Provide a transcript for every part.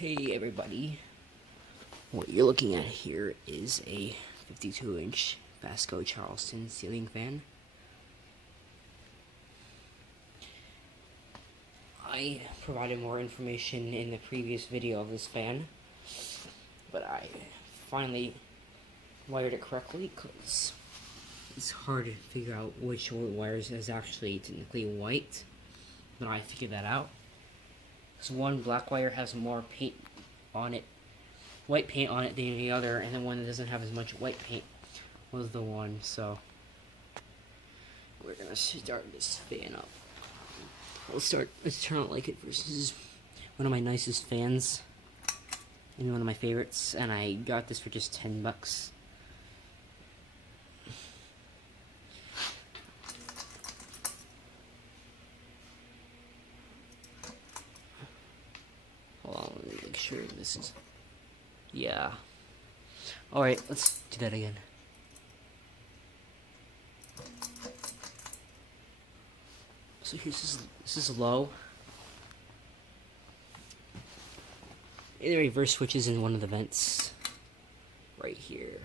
Hey everybody, what you're looking at here is a 52-inch FASCO Charleston ceiling fan. I provided more information in the previous video of this fan, but I finally wired it correctly because it's hard to figure out which wires is actually technically white, but I figured that out. So one black wire has more paint on it, white paint on it than the other, and the one that doesn't have as much white paint was the one. So we're gonna start this fan up. Let's turn it like it versus one of my nicest fans and one of my favorites, and I got this for just $10. Hold on, let me make sure this is, yeah. Alright, let's do that again. So this is low. And the reverse switch is in one of the vents right here.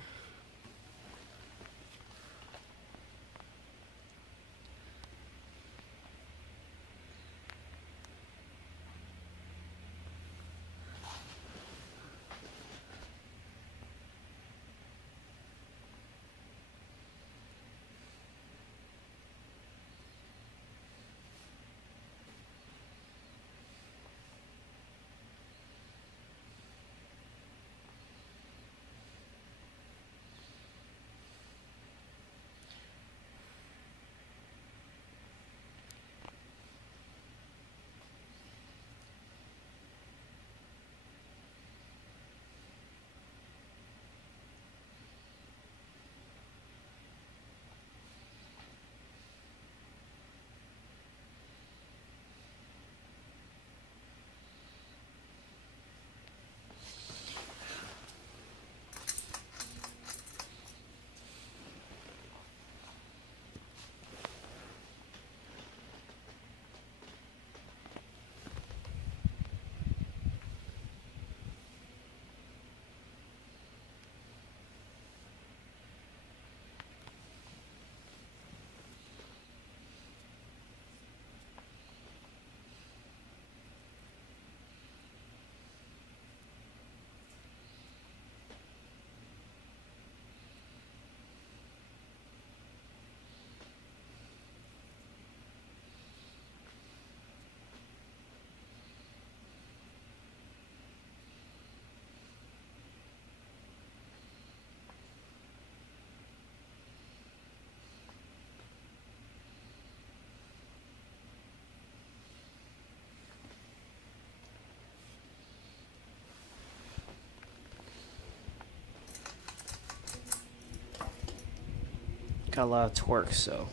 Got a lot of torque, so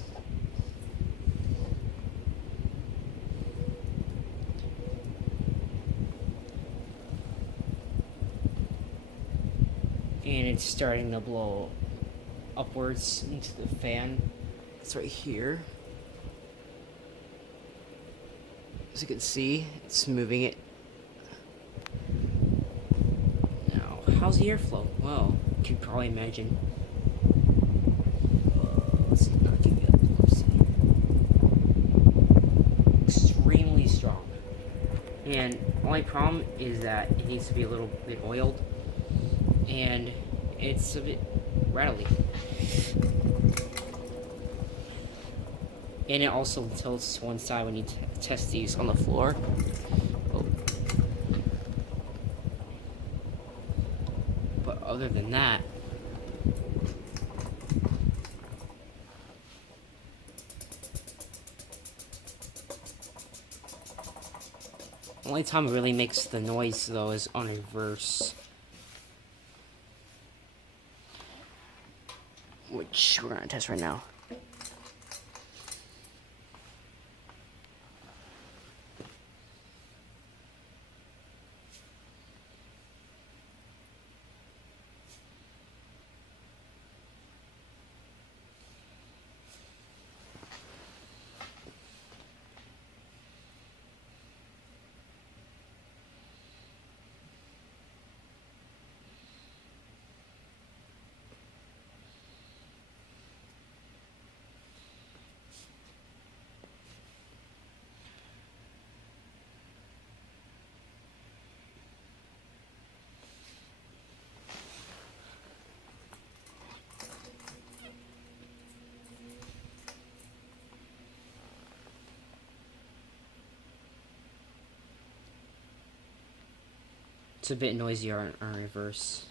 and it's starting to blow upwards into the fan. It's right here. As you can see, it's moving it. Now, how's the airflow? Well, you can probably imagine. Let's see, not give you up. Let's see. Extremely strong. And only problem is that it needs to be a little bit oiled, and it's a bit rattly. And it also tilts to one side when you test these on the floor. Oh. But other than that, the only time it really makes the noise though is on reverse, which we're gonna test right now. It's a bit noisier on reverse.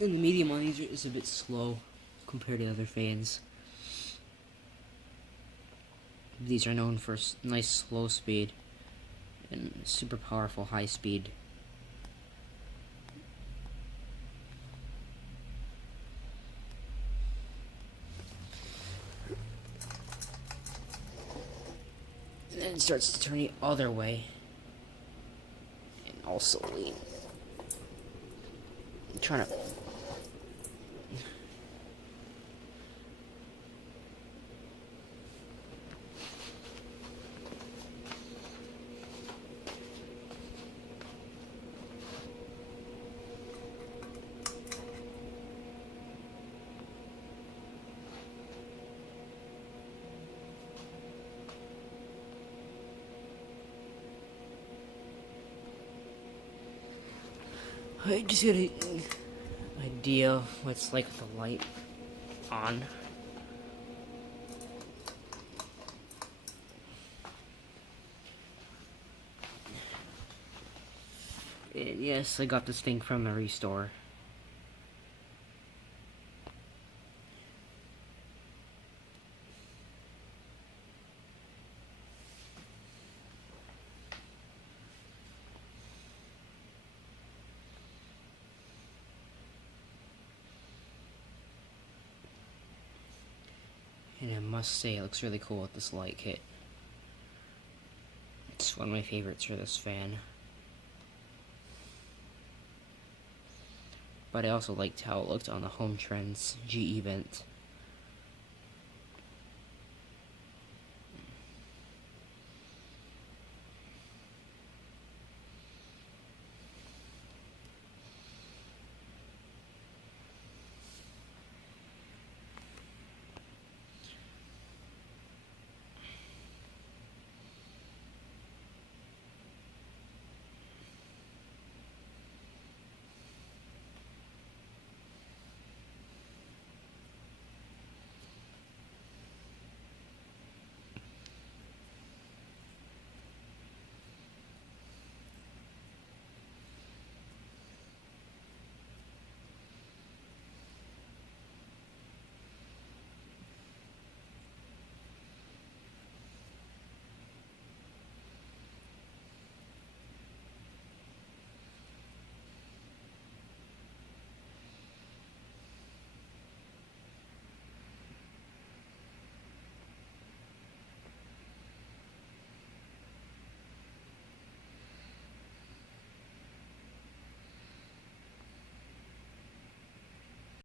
And the medium on these is a bit slow compared to other fans. These are known for nice slow speed and super powerful high speed. And then it starts to turn the other way and also lean. I'm trying to I just get an idea of what it's like with the light on. And yes, I got this thing from the restore. And I must say, it looks really cool with this light kit. It's one of my favorites for this fan. But I also liked how it looked on the Home Trends GE event.